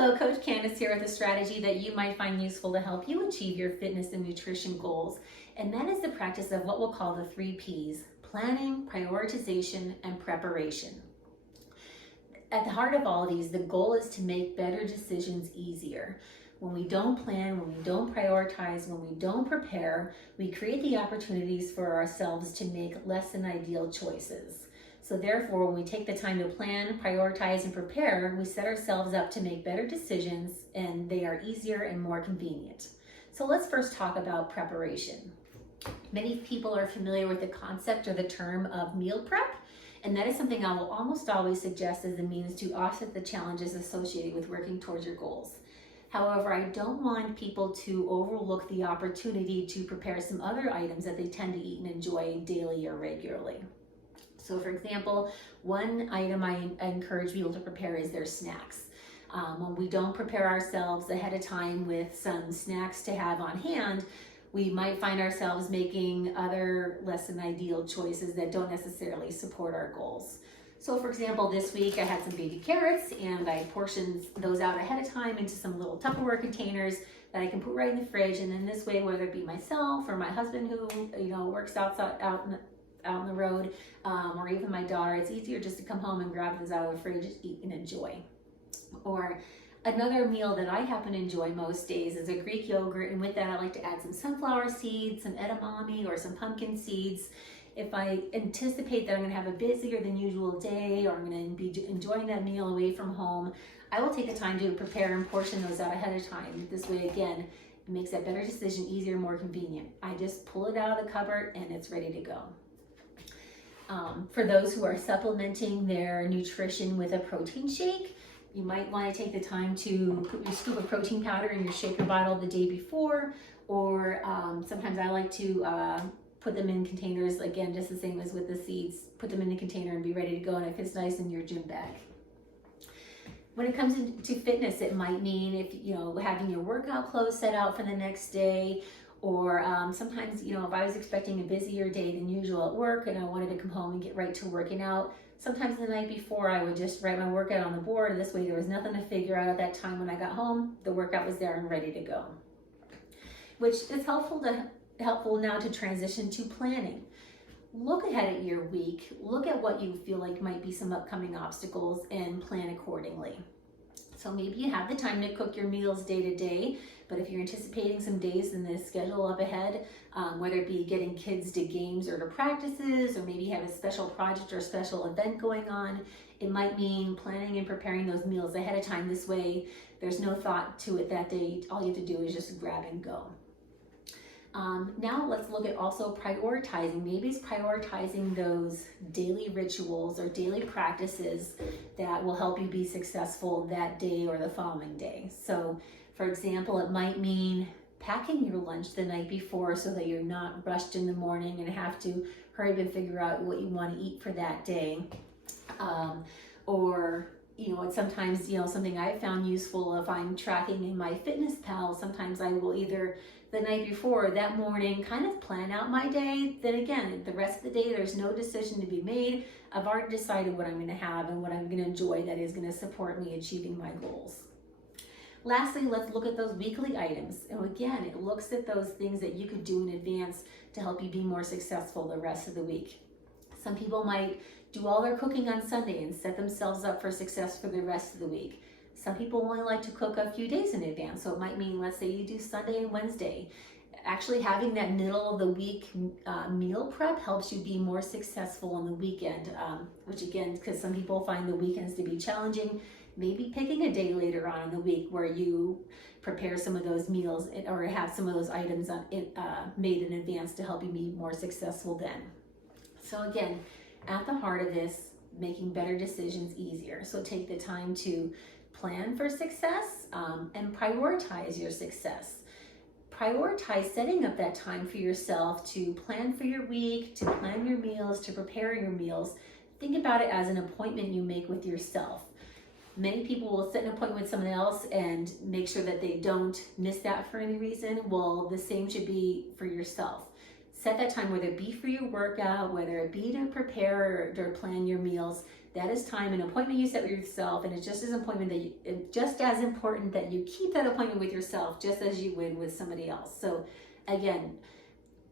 Hello, Coach Candace here with a strategy that you might find useful to help you achieve your fitness and nutrition goals. And that is the practice of what we'll call the 3 Ps: planning, prioritization, and preparation. At the heart of all of these, the goal is to make better decisions easier. When we don't plan, when we don't prioritize, when we don't prepare, we create the opportunities for ourselves to make less than ideal choices. So therefore, when we take the time to plan, prioritize, and prepare, we set ourselves up to make better decisions, and they are easier and more convenient. So let's first talk about preparation. Many people are familiar with the concept or the term of meal prep, and that is something I will almost always suggest as a means to offset the challenges associated with working towards your goals. However, I don't want people to overlook the opportunity to prepare some other items that they tend to eat and enjoy daily or regularly. So for example, one item I encourage people to prepare is their snacks. When we don't prepare ourselves ahead of time with some snacks to have on hand, we might find ourselves making other less than ideal choices that don't necessarily support our goals. So for example, this week I had some baby carrots and I portioned those out ahead of time into some little Tupperware containers that I can put right in the fridge. And then this way, whether it be myself or my husband who works out on the road, or even my daughter, it's easier just to come home and grab those out of the fridge, eat and enjoy. Or another meal that I happen to enjoy most days is a Greek yogurt, and with that I like to add some sunflower seeds, some edamame, or some pumpkin seeds. If I anticipate that I'm going to have a busier than usual day, or I'm going to be enjoying that meal away from home, I will take the time to prepare and portion those out ahead of time. This way, again, it makes that better decision easier, more convenient. I just pull it out of the cupboard and it's ready to go. For those who are supplementing their nutrition with a protein shake, you might want to take the time to put your scoop of protein powder in your shaker bottle the day before, or sometimes I like to put them in containers, again, just the same as with the seeds, put them in a container and be ready to go, and it fits nice in your gym bag. When it comes to fitness, it might mean having your workout clothes set out for the next day, or sometimes, if I was expecting a busier day than usual at work and I wanted to come home and get right to working out, sometimes the night before I would just write my workout on the board, and this way there was nothing to figure out at that time. When I got home, the workout was there and ready to go. Which is helpful now to transition to planning. Look ahead at your week, look at what you feel like might be some upcoming obstacles, and plan accordingly. So maybe you have the time to cook your meals day to day, but if you're anticipating some days in the schedule up ahead, whether it be getting kids to games or to practices, or maybe you have a special project or special event going on, it might mean planning and preparing those meals ahead of time. This way, there's no thought to it that day. All you have to do is just grab and go. Now let's look at also prioritizing. Maybe it's prioritizing those daily rituals or daily practices that will help you be successful that day or the following day. So for example, it might mean packing your lunch the night before so that you're not rushed in the morning and have to hurry up and figure out what you want to eat for that day. It's sometimes, something I've found useful if I'm tracking in my MyFitnessPal. Sometimes I will either the night before or that morning kind of plan out my day. Then again, the rest of the day, there's no decision to be made. I've already decided what I'm going to have and what I'm going to enjoy that is going to support me achieving my goals. Lastly, let's look at those weekly items. And again, it looks at those things that you could do in advance to help you be more successful the rest of the week. Some people might do all their cooking on Sunday and set themselves up for success for the rest of the week. Some people only like to cook a few days in advance, so it might mean, let's say you do Sunday and Wednesday. Actually having that middle of the week meal prep helps you be more successful on the weekend, which again, because some people find the weekends to be challenging, maybe picking a day later on in the week where you prepare some of those meals or have some of those items made in advance to help you be more successful then. So again, at the heart of this, making better decisions easier. So take the time to plan for success and prioritize your success. Prioritize setting up that time for yourself to plan for your week, to plan your meals, to prepare your meals. Think about it as an appointment you make with yourself. Many people will set an appointment with someone else and make sure that they don't miss that for any reason. Well, the same should be for yourself. Set that time, whether it be for your workout, whether it be to prepare or to plan your meals. That is time, an appointment you set with yourself, and it's just as important that you keep that appointment with yourself just as you would with somebody else. So again,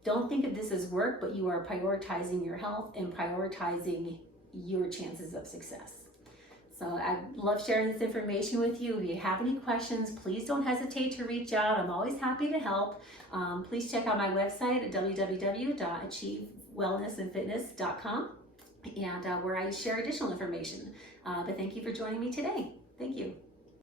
don't think of this as work, but you are prioritizing your health and prioritizing your chances of success. So I love sharing this information with you. If you have any questions, please don't hesitate to reach out. I'm always happy to help. Please check out my website at www.achievewellnessandfitness.com, and where I share additional information. But thank you for joining me today. Thank you.